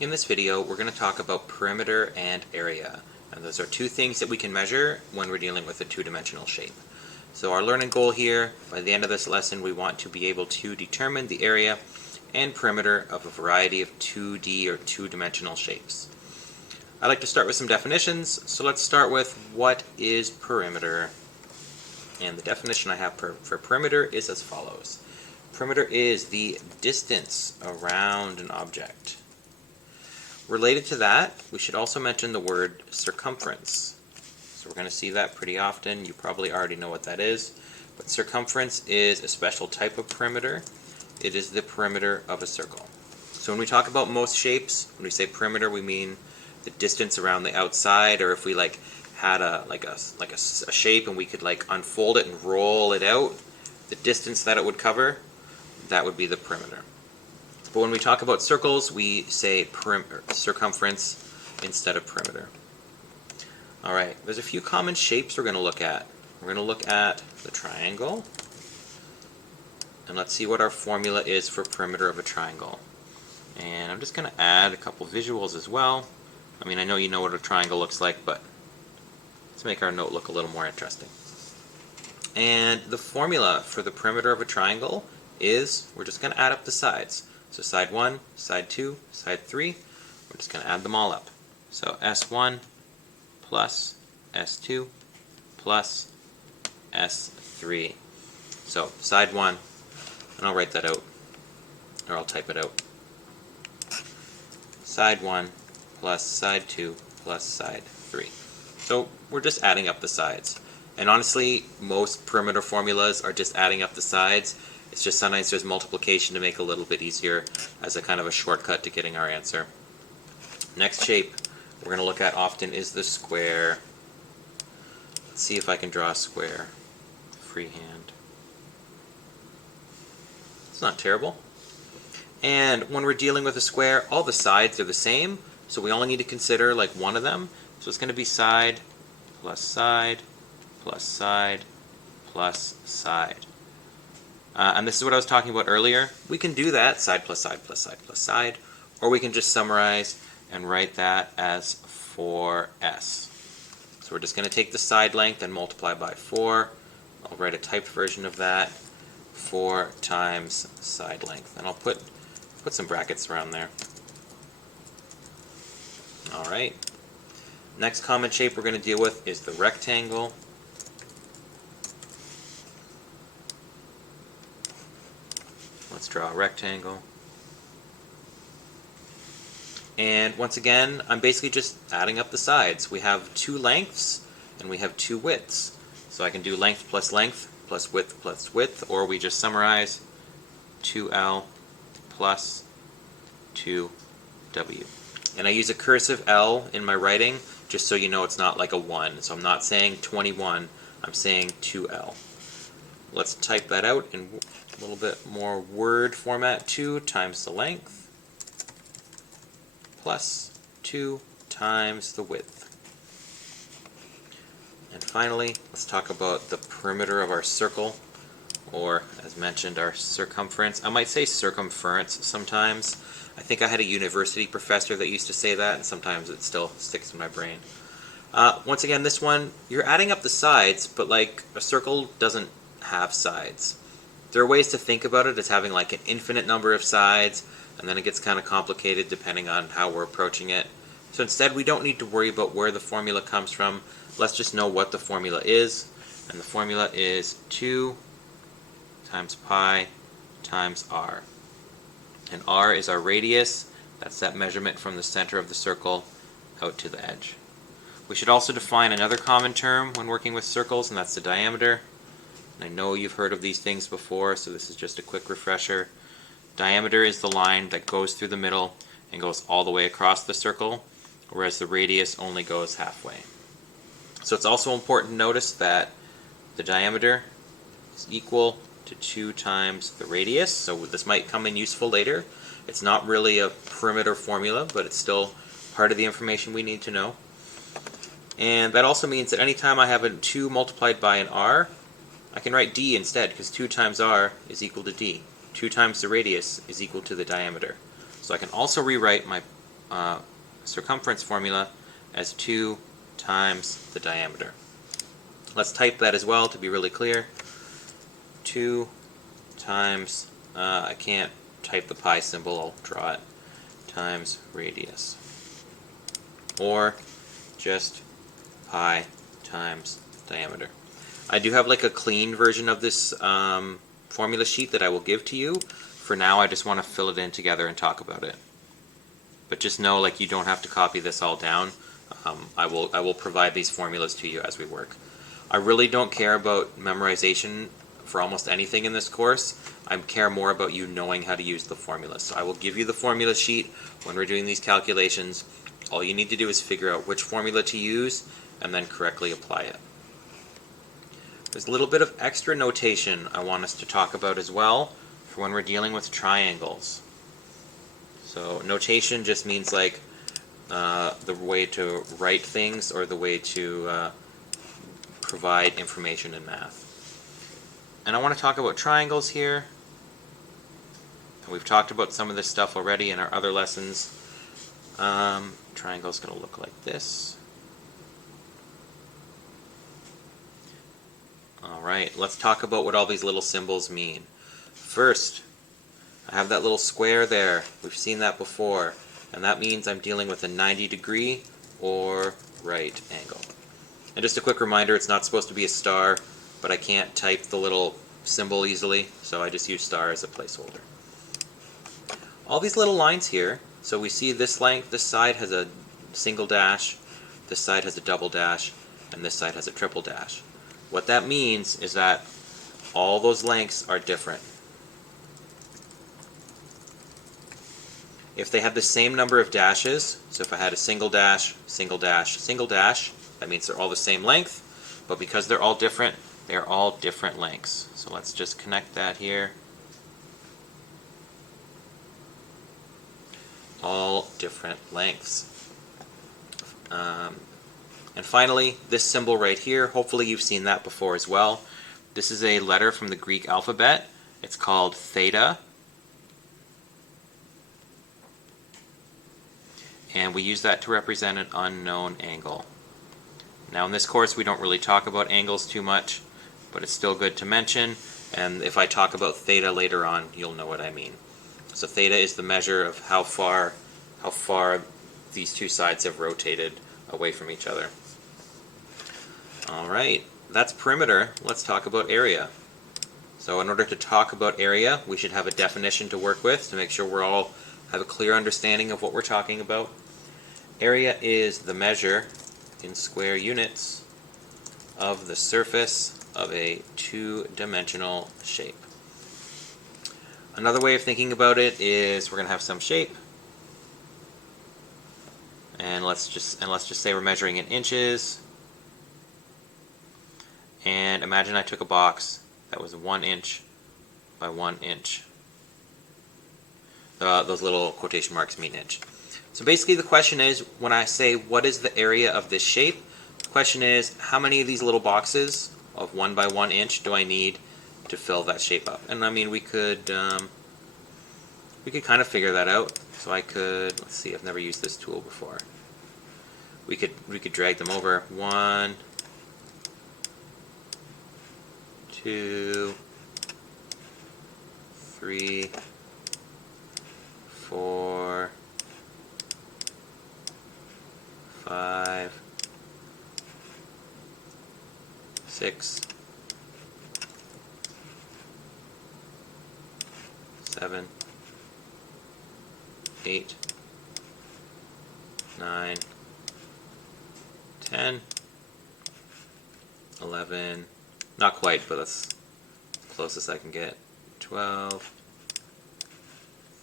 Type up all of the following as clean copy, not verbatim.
In this video, we're going to talk about perimeter and area. And those are two things that we can measure when we're dealing with a two-dimensional shape. So our learning goal here, by the end of this lesson, we want to be able to determine the area and perimeter of a variety of 2D or two-dimensional shapes. I'd like to start with some definitions, so let's start with what is perimeter. And the definition I have for perimeter is as follows. Perimeter is the distance around an object. Related to that, we should also mention the word circumference. So we're going to see that pretty often. You probably already know what that is. But circumference is a special type of perimeter. It is the perimeter of a circle. So when we talk about most shapes, when we say perimeter, we mean the distance around the outside, or if we had a shape and we could unfold it and roll it out, the distance that it would cover, that would be the perimeter. But when we talk about circles, we say circumference instead of perimeter. Alright, there's a few common shapes we're going to look at. We're going to look at the triangle, and let's see what our formula is for perimeter of a triangle. And I'm just going to add a couple visuals as well. I mean, I know you know what a triangle looks like, but let's make our note look a little more interesting. And the formula for the perimeter of a triangle is, we're just going to add up the sides. So side 1, side 2, side 3, we're just going to add them all up. So S1 plus S2 plus S3. So side 1, and I'll write that out, or I'll type it out. Side 1 plus side 2 plus side 3. So we're just adding up the sides. And honestly, most perimeter formulas are just adding up the sides. It's just sometimes there's multiplication to make it a little bit easier as a kind of a shortcut to getting our answer. Next shape we're going to look at often is the square. Let's see if I can draw a square freehand. It's not terrible. And when we're dealing with a square, all the sides are the same, so we only need to consider one of them. So it's going to be side plus side plus side plus side. And this is what I was talking about earlier. We can do that, side plus side plus side plus side, or we can just summarize and write that as 4s. So we're just going to take the side length and multiply by 4. I'll write a typed version of that, 4 times side length. And I'll put some brackets around there. Alright. Next common shape we're going to deal with is the rectangle. Let's draw a rectangle. And once again, I'm basically just adding up the sides. We have 2 lengths and we have 2 widths. So I can do length plus width, or we just summarize 2L plus 2W. And I use a cursive L in my writing just so you know it's not like a 1. So I'm not saying 21, I'm saying 2L. Let's type that out in a little bit more word format. 2 times the length plus 2 times the width. And finally, let's talk about the perimeter of our circle, or as mentioned, our circumference. I might say circumference sometimes. I think I had a university professor that used to say that, and sometimes it still sticks in my brain. Once again, this one, you're adding up the sides, but a circle doesn't have sides. There are ways to think about it as having an infinite number of sides, and then it gets kind of complicated depending on how we're approaching it. So instead, we don't need to worry about where the formula comes from. Let's just know what the formula is, and the formula is 2 times pi times r. And r is our radius. That's that measurement from the center of the circle out to the edge. We should also define another common term when working with circles, and that's the diameter. I know you've heard of these things before, so this is just a quick refresher. Diameter is the line that goes through the middle and goes all the way across the circle, whereas the radius only goes halfway. So it's also important to notice that the diameter is equal to 2 times the radius, so this might come in useful later. It's not really a perimeter formula, but it's still part of the information we need to know. And that also means that anytime I have a 2 multiplied by an r, I can write d instead, because 2 times r is equal to d. 2 times the radius is equal to the diameter. So I can also rewrite my circumference formula as 2 times the diameter. Let's type that as well to be really clear. 2 times, I can't type the pi symbol, I'll draw it, times radius. Or just pi times diameter. I do have like a clean version of this formula sheet that I will give to you. For now, I just want to fill it in together and talk about it. But just know, like, you don't have to copy this all down. I will provide these formulas to you as we work. I really don't care about memorization for almost anything in this course. I care more about you knowing how to use the formulas. So I will give you the formula sheet when we're doing these calculations. All you need to do is figure out which formula to use and then correctly apply it. There's a little bit of extra notation I want us to talk about as well for when we're dealing with triangles. So notation just means like the way to write things or the way to provide information in math. And I want to talk about triangles here. We've talked about some of this stuff already in our other lessons. Triangle is going to look like this. Alright, let's talk about what all these little symbols mean. First, I have that little square there. We've seen that before. And that means I'm dealing with a 90-degree or right angle. And just a quick reminder, it's not supposed to be a star, but I can't type the little symbol easily, so I just use star as a placeholder. All these little lines here, so we see this length, this side has a single dash, this side has a double dash, and this side has a triple dash. What that means is that all those lengths are different. If they have the same number of dashes, so if I had a single dash, single dash, single dash, that means they're all the same length, but because they're all different, they're all different lengths. So let's just connect that here. All different lengths. And finally, this symbol right here, hopefully you've seen that before as well. This is a letter from the Greek alphabet. It's called theta. And we use that to represent an unknown angle. Now in this course we don't really talk about angles too much, but it's still good to mention, and if I talk about theta later on, you'll know what I mean. So theta is the measure of how far these two sides have rotated away from each other. Alright, that's perimeter. Let's talk about area. So in order to talk about area, we should have a definition to work with to make sure we all have a clear understanding of what we're talking about. Area is the measure in square units of the surface of a two-dimensional shape. Another way of thinking about it is we're going to have some shape, and let's just say we're measuring in inches. And imagine I took a box that was 1 inch by 1 inch. Those little quotation marks mean inch. So basically the question is, when I say what is the area of this shape, the question is how many of these little boxes of 1 by 1 inch do I need to fill that shape up? And I mean, we could kind of figure that out. So I could, let's see, I've never used this tool before. We could drag them over. 1, 2, 3, 4, 5, 6, 7, 8, 9, 10, 11, not quite, but that's the closest I can get, 12,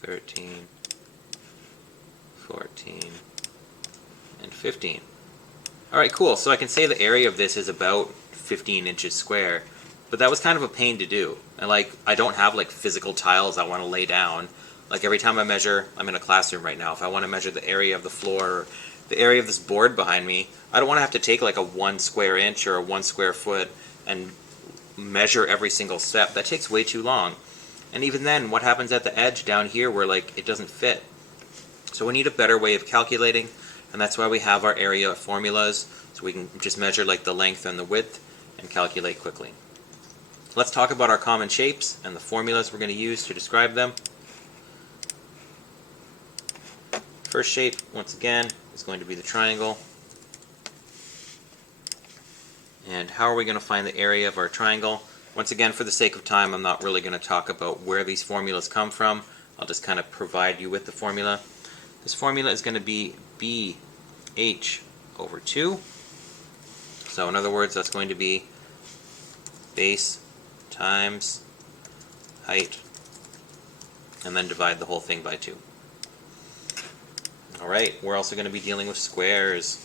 13, 14, and 15. Alright, cool. So I can say the area of this is about 15 inches square, but that was kind of a pain to do. And I don't have physical tiles I want to lay down. Like every time I measure, I'm in a classroom right now, if I want to measure the area of the floor or the area of this board behind me, I don't want to have to take a 1 square inch or a 1 square foot and measure every single step. That takes way too long. And even then, what happens at the edge down here where it doesn't fit? So we need a better way of calculating, and that's why we have our area formulas, so we can just measure like the length and the width and calculate quickly. Let's talk about our common shapes and the formulas we're going to use to describe them. First shape, once again, is going to be the triangle. And how are we going to find the area of our triangle? Once again, for the sake of time, I'm not really going to talk about where these formulas come from. I'll just kind of provide you with the formula. This formula is going to be BH over 2. So in other words, that's going to be base times height, and then divide the whole thing by 2. Alright, we're also going to be dealing with squares.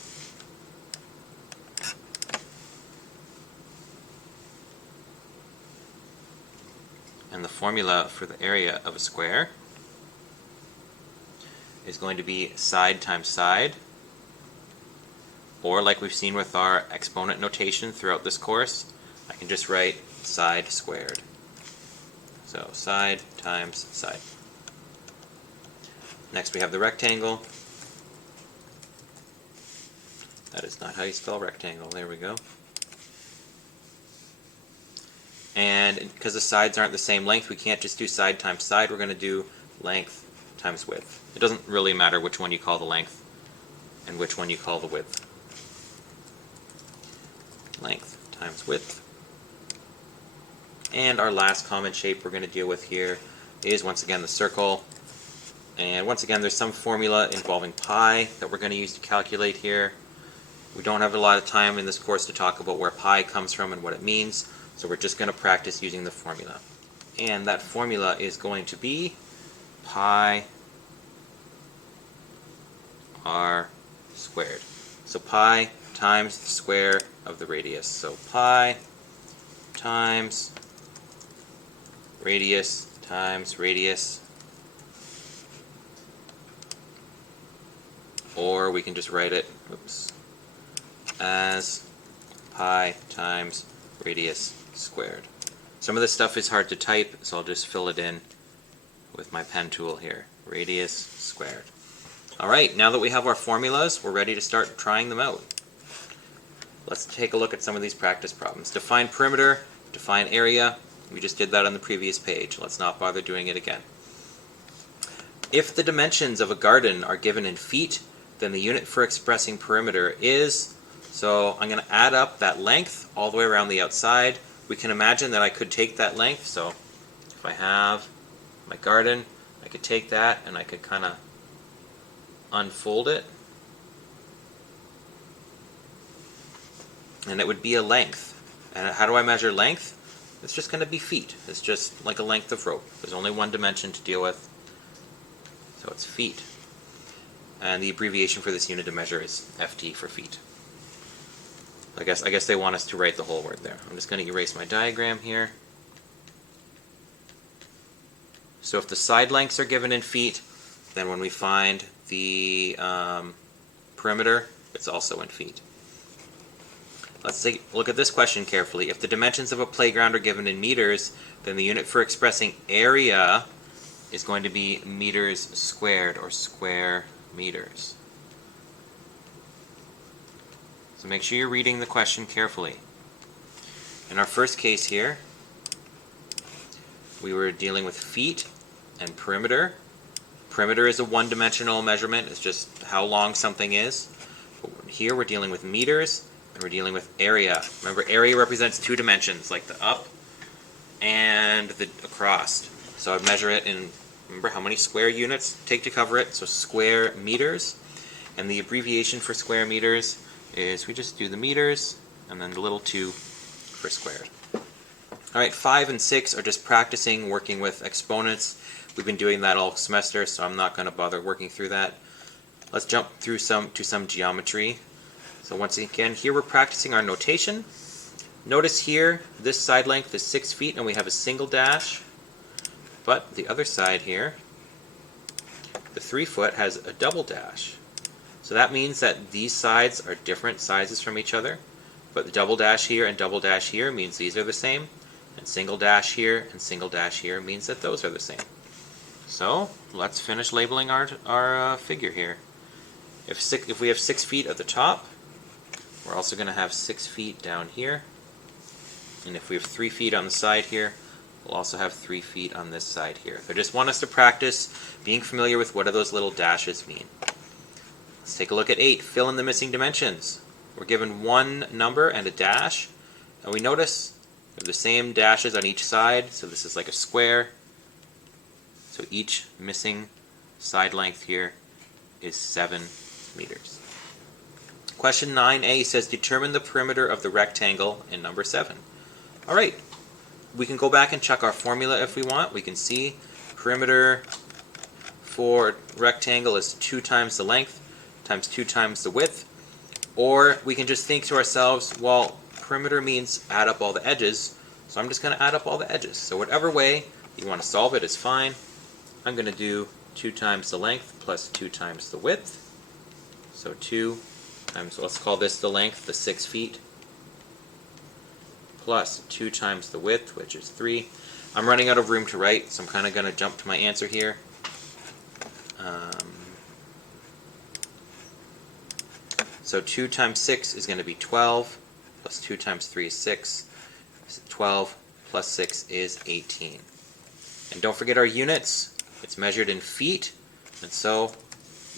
And the formula for the area of a square is going to be side times side, or like we've seen with our exponent notation throughout this course, I can just write side squared. So side times side. Next we have the rectangle. That is not how you spell rectangle. There we go. And because the sides aren't the same length, we can't just do side times side. We're going to do length times width. It doesn't really matter which one you call the length and which one you call the width. Length times width. And our last common shape we're going to deal with here is once again the circle. And once again, there's some formula involving pi that we're going to use to calculate here. We don't have a lot of time in this course to talk about where pi comes from and what it means, so we're just going to practice using the formula. And that formula is going to be pi r squared. So pi times the square of the radius. So pi times radius times radius. Or we can just write it, as pi times radius squared. Some of this stuff is hard to type, so I'll just fill it in with my pen tool here. Radius squared. Alright, now that we have our formulas, we're ready to start trying them out. Let's take a look at some of these practice problems. Define perimeter, define area. We just did that on the previous page. Let's not bother doing it again. If the dimensions of a garden are given in feet, then the unit for expressing perimeter is, so I'm going to add up that length all the way around the outside. We can imagine that I could take that length, so if I have my garden, I could take that and I could kind of unfold it, and it would be a length. And how do I measure length? It's just going to be feet. It's just like a length of rope. There's only one dimension to deal with, so it's feet. And the abbreviation for this unit of measure is FT for feet. I guess they want us to write the whole word there. I'm just going to erase my diagram here. So if the side lengths are given in feet, then when we find the perimeter, it's also in feet. Let's take a look at this question carefully. If the dimensions of a playground are given in meters, then the unit for expressing area is going to be meters squared, or square meters. So make sure you're reading the question carefully. In our first case here, we were dealing with feet and perimeter. Perimeter is a one-dimensional measurement. It's just how long something is. But here we're dealing with meters, and we're dealing with area. Remember, area represents two dimensions, like the up and the across. So I'd measure it in, remember how many square units take to cover it, so square meters. And the abbreviation for square meters is we just do the meters and then the little 2 for squared. Alright, 5 and 6 are just practicing working with exponents. We've been doing that all semester, so I'm not going to bother working through that. Let's jump through to some geometry. So once again, here we're practicing our notation. Notice here, this side length is 6 feet and we have a single dash. But the other side here, the 3 foot has a double dash. So that means that these sides are different sizes from each other. But the double dash here and double dash here means these are the same. And single dash here and single dash here means that those are the same. So let's finish labeling our figure here. If we have 6 feet at the top, we're also going to have 6 feet down here. And if we have 3 feet on the side here, we'll also have 3 feet on this side here. I just want us to practice being familiar with what do those little dashes mean. Let's take a look at 8. Fill in the missing dimensions. We're given one number and a dash. And we notice we have the same dashes on each side, so this is like a square. So each missing side length here is 7 meters. Question 9a says determine the perimeter of the rectangle in number 7. Alright, we can go back and check our formula if we want. We can see perimeter for rectangle is 2 times the length times 2 times the width. Or we can just think to ourselves, well, perimeter means add up all the edges, so I'm just going to add up all the edges. So whatever way you want to solve it is fine. I'm going to do 2 times the length plus 2 times the width. So 2 times, let's call this the length, the 6 feet, plus 2 times the width, which is 3. I'm running out of room to write, so I'm kind of going to jump to my answer here. So 2 times 6 is going to be 12, plus 2 times 3 is 6. 12 plus 6 is 18. And don't forget our units. It's measured in feet, and so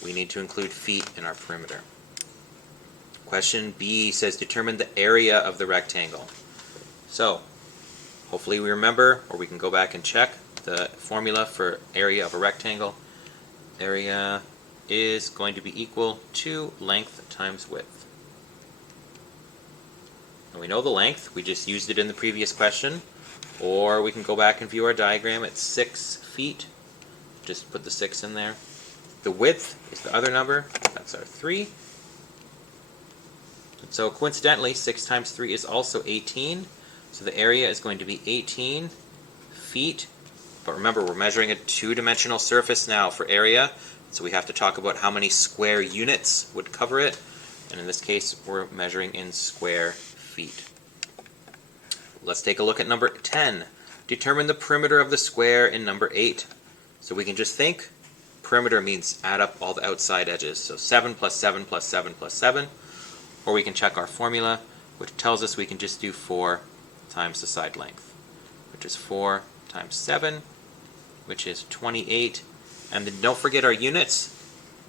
we need to include feet in our perimeter. Question B says determine the area of the rectangle. So hopefully we remember, or we can go back and check the formula for area of a rectangle. Area is going to be equal to length times width. And we know the length, we just used it in the previous question, or we can go back and view our diagram at 6 feet. Just put the 6 in there. The width is the other number, that's our 3. And so coincidentally, 6 times 3 is also 18, so the area is going to be 18 feet. But remember, we're measuring a two-dimensional surface now for area, so we have to talk about how many square units would cover it, and in this case we're measuring in square feet. Let's take a look at number 10. Determine the perimeter of the square in number 8. So we can just think perimeter means add up all the outside edges, so 7 plus 7 plus 7 plus 7, or we can check our formula, which tells us we can just do 4 times the side length, which is 4 times 7, which is 28. And then don't forget our units.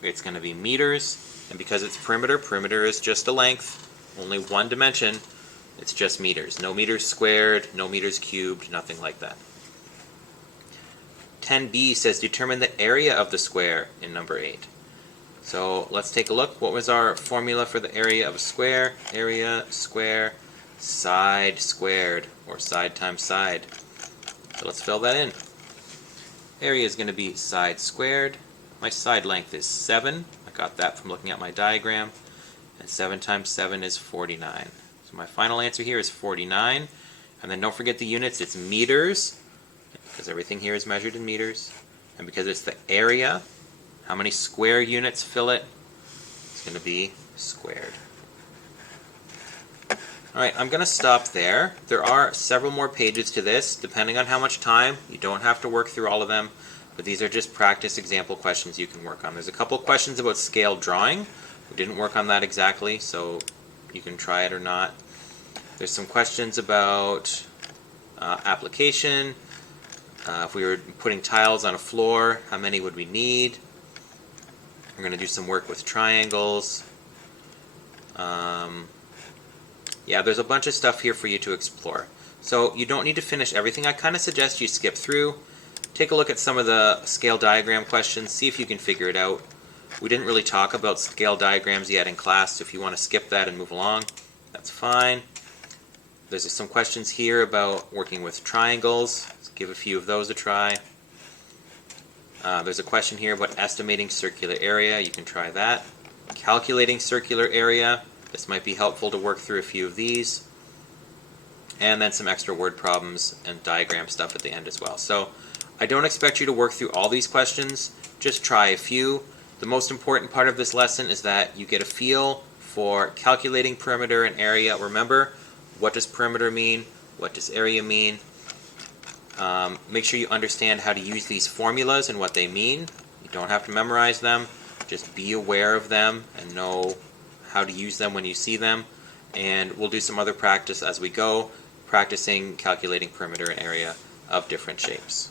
It's going to be meters, and because it's perimeter, perimeter is just a length, only one dimension, it's just meters. No meters squared, no meters cubed, nothing like that. 10b says determine the area of the square in number 8. So let's take a look. What was our formula for the area of a square? Area, square, side squared, or side times side. So let's fill that in. Area is going to be side squared. My side length is 7. I got that from looking at my diagram. And 7 times 7 is 49. So my final answer here is 49. And then don't forget the units. It's meters, because everything here is measured in meters. And because it's the area, how many square units fill it? It's going to be squared. Alright, I'm going to stop there. There are several more pages to this, depending on how much time. You don't have to work through all of them, but these are just practice example questions you can work on. There's a couple questions about scale drawing. We didn't work on that exactly, so you can try it or not. There's some questions about application. If we were putting tiles on a floor, how many would we need? We're going to do some work with triangles. Yeah, there's a bunch of stuff here for you to explore. So you don't need to finish everything. I kind of suggest you skip through, take a look at some of the scale diagram questions, see if you can figure it out. We didn't really talk about scale diagrams yet in class, so if you want to skip that and move along, that's fine. There's some questions here about working with triangles. Let's give a few of those a try. There's a question here about estimating circular area. You can try that. Calculating circular area. This might be helpful to work through a few of these. And then some extra word problems and diagram stuff at the end as well. So I don't expect you to work through all these questions. Just try a few. The most important part of this lesson is that you get a feel for calculating perimeter and area. Remember, what does perimeter mean? What does area mean? Make sure you understand how to use these formulas and what they mean. You don't have to memorize them. Just be aware of them and know how to use them when you see them. And we'll do some other practice as we go, practicing calculating perimeter and area of different shapes.